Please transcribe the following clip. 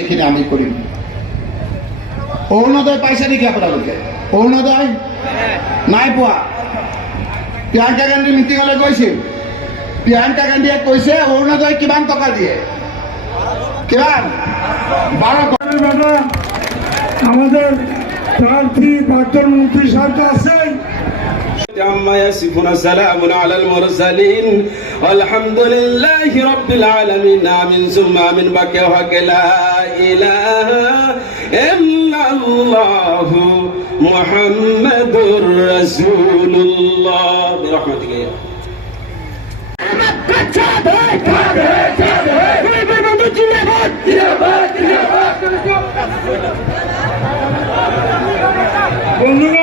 এখানে আমি করি অরুণোদয় পাইছে নেকি আপোনালোকে? অরুণোদয় নাই পোৱা। প্ৰিয়ংকা গান্ধী মিটিঙলৈ গৈছিল, প্ৰিয়ংকা গান্ধীয়ে কৈছে অৰুণোদয় কিমান টকা দিয়ে? কিমান? 12। আমাদের প্রার্থী প্রাক্তন মন্ত্রী সাহেব আছেন। عما يصفون سلام على المرسلين والحمد لله رب العالمين آمين ثم آمين بك وحق لا إله إلا الله محمد رسول الله برحمتك يا বন্ধুরা